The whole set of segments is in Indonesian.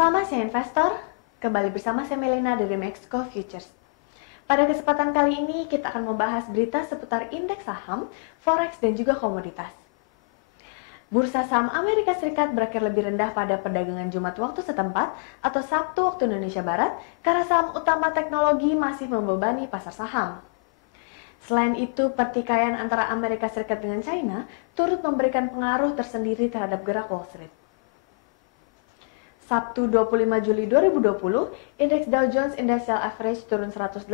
Selamat siang investor, kembali bersama saya Melina dari Mexico Futures. Pada kesempatan kali ini kita akan membahas berita seputar indeks saham, forex dan juga komoditas. Bursa saham Amerika Serikat berakhir lebih rendah pada perdagangan Jumat waktu setempat atau Sabtu waktu Indonesia Barat karena saham utama teknologi masih membebani pasar saham. Selain itu, pertikaian antara Amerika Serikat dengan China turut memberikan pengaruh tersendiri terhadap gerak Wall Street. Sabtu 25 Juli 2020, indeks Dow Jones Industrial Average turun 182,44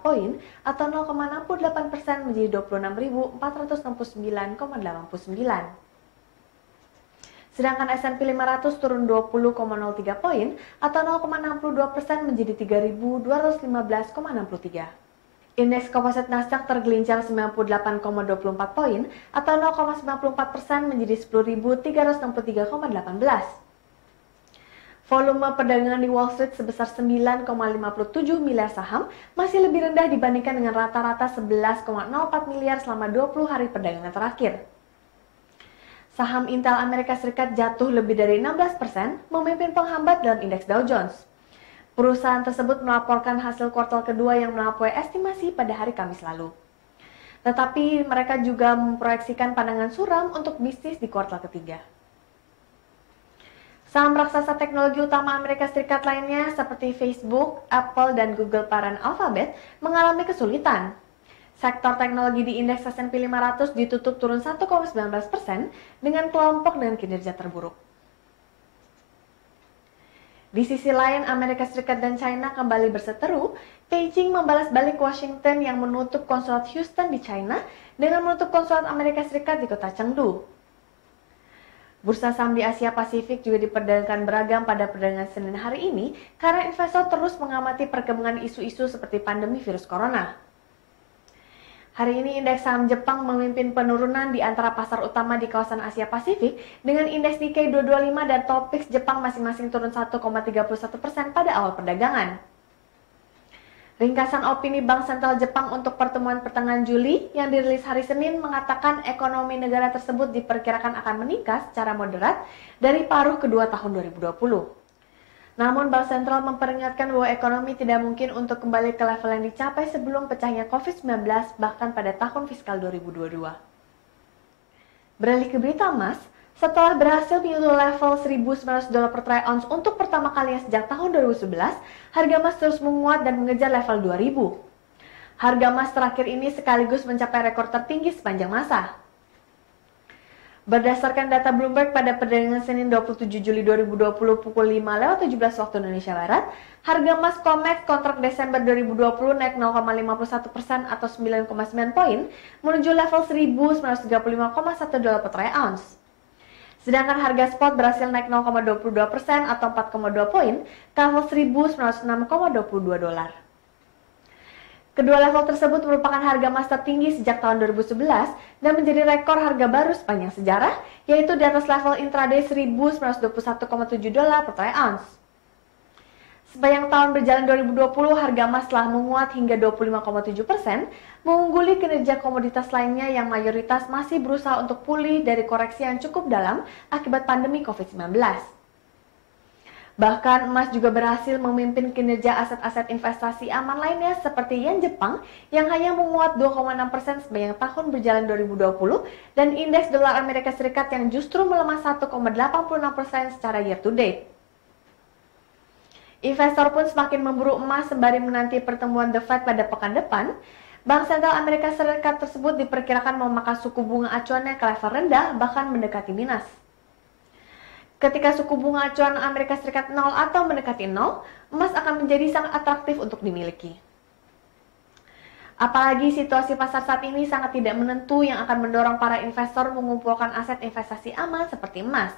poin atau 0,68% menjadi 26.469,89. Sedangkan S&P 500 turun 20,03 poin atau 0,62% menjadi 3.215,63. Indeks komposit Nasdaq tergelincir 98,24 poin atau 0,94% menjadi 10.363,18. Volume perdagangan di Wall Street sebesar 9,57 miliar saham masih lebih rendah dibandingkan dengan rata-rata 11,04 miliar selama 20 hari perdagangan terakhir. Saham Intel Amerika Serikat jatuh lebih dari 16%, memimpin penghambat dalam indeks Dow Jones. Perusahaan tersebut melaporkan hasil kuartal kedua yang melampaui estimasi pada hari Kamis lalu. Tetapi mereka juga memproyeksikan pandangan suram untuk bisnis di kuartal ketiga. Saham raksasa teknologi utama Amerika Serikat lainnya seperti Facebook, Apple, dan Google parent Alphabet mengalami kesulitan. Sektor teknologi di indeks S&P 500 ditutup turun 1,19% dengan kelompok dengan kinerja terburuk. Di sisi lain, Amerika Serikat dan China kembali berseteru. Beijing membalas balik Washington yang menutup konsulat Houston di China dengan menutup konsulat Amerika Serikat di kota Chengdu. Bursa saham di Asia Pasifik juga diperdagangkan beragam pada perdagangan Senin hari ini karena investor terus mengamati perkembangan isu-isu seperti pandemi virus corona. Hari ini indeks saham Jepang memimpin penurunan di antara pasar utama di kawasan Asia Pasifik dengan indeks Nikkei 225 dan Topix Jepang masing-masing turun 1,31% pada awal perdagangan. Ringkasan opini Bank Sentral Jepang untuk pertemuan pertengahan Juli yang dirilis hari Senin mengatakan ekonomi negara tersebut diperkirakan akan meningkat secara moderat dari paruh kedua tahun 2020. Namun Bank Sentral memperingatkan bahwa ekonomi tidak mungkin untuk kembali ke level yang dicapai sebelum pecahnya COVID-19 bahkan pada tahun fiskal 2022. Beralih ke berita emas, setelah berhasil menyentuh level $1.900 per troy ounce untuk pertama kalinya sejak tahun 2011, harga emas terus menguat dan mengejar level 2.000. Harga emas terakhir ini sekaligus mencapai rekor tertinggi sepanjang masa. Berdasarkan data Bloomberg pada perdagangan Senin 27 Juli 2020 pukul 5:17 waktu Indonesia Barat, harga emas COMEX kontrak Desember 2020 naik 0,51% atau 9,9 poin menuju level $1.935,1 per troy ounce. Sedangkan harga spot berhasil naik 0,22% atau 4,2 poin ke level $1.906,22. Kedua level tersebut merupakan harga emas tertinggi sejak tahun 2011 dan menjadi rekor harga baru sepanjang sejarah, yaitu di atas level intraday $1.921,7 per troy ounce. Sepanjang tahun berjalan 2020, harga emas telah menguat hingga 25,7%, mengungguli kinerja komoditas lainnya yang mayoritas masih berusaha untuk pulih dari koreksi yang cukup dalam akibat pandemi COVID-19. Bahkan emas juga berhasil memimpin kinerja aset-aset investasi aman lainnya seperti yen Jepang yang hanya menguat 2,6% sepanjang tahun berjalan 2020 dan indeks dolar Amerika Serikat yang justru melemah 1,86% secara year to date. Investor pun semakin memburu emas sembari menanti pertemuan The Fed pada pekan depan. Bank Sentral Amerika Serikat tersebut diperkirakan memangkas suku bunga acuannya ke level rendah bahkan mendekati minus. Ketika suku bunga acuan Amerika Serikat 0 atau mendekati 0, emas akan menjadi sangat atraktif untuk dimiliki. Apalagi situasi pasar saat ini sangat tidak menentu yang akan mendorong para investor mengumpulkan aset investasi aman seperti emas.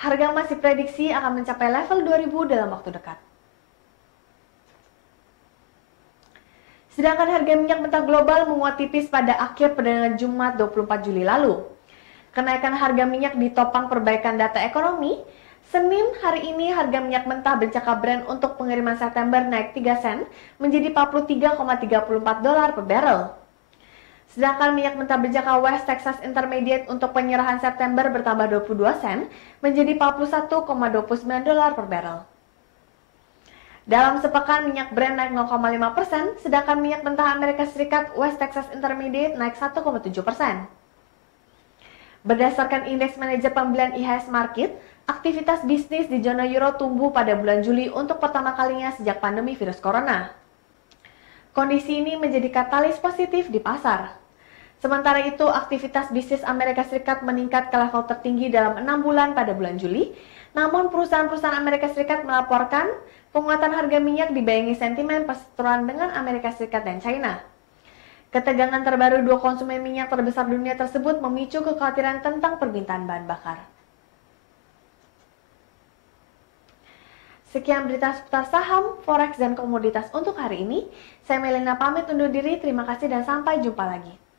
Harga emas diprediksi akan mencapai level 2.000 dalam waktu dekat. Sedangkan harga minyak mentah global menguat tipis pada akhir perdagangan Jumat 24 Juli lalu. Kenaikan harga minyak ditopang perbaikan data ekonomi. Senin hari ini harga minyak mentah bercakap Brent untuk pengiriman September naik 3 sen menjadi $43,34 per barrel. Sedangkan minyak mentah berjangka West Texas Intermediate untuk penyerahan September bertambah 22 sen menjadi 41,29 dolar per barrel. Dalam sepekan, minyak Brent naik 0,5%, sedangkan minyak mentah Amerika Serikat West Texas Intermediate naik 1,7%. Berdasarkan indeks manajer pembelian IHS Markit, aktivitas bisnis di zona euro tumbuh pada bulan Juli untuk pertama kalinya sejak pandemi virus corona. Kondisi ini menjadi katalis positif di pasar. Sementara itu, aktivitas bisnis Amerika Serikat meningkat ke level tertinggi dalam 6 bulan pada bulan Juli, namun perusahaan-perusahaan Amerika Serikat melaporkan penguatan harga minyak dibayangi sentimen perseteruan dengan Amerika Serikat dan China. Ketegangan terbaru dua konsumen minyak terbesar dunia tersebut memicu kekhawatiran tentang permintaan bahan bakar. Sekian berita seputar saham, forex, dan komoditas untuk hari ini. Saya Melina pamit undur diri, terima kasih dan sampai jumpa lagi.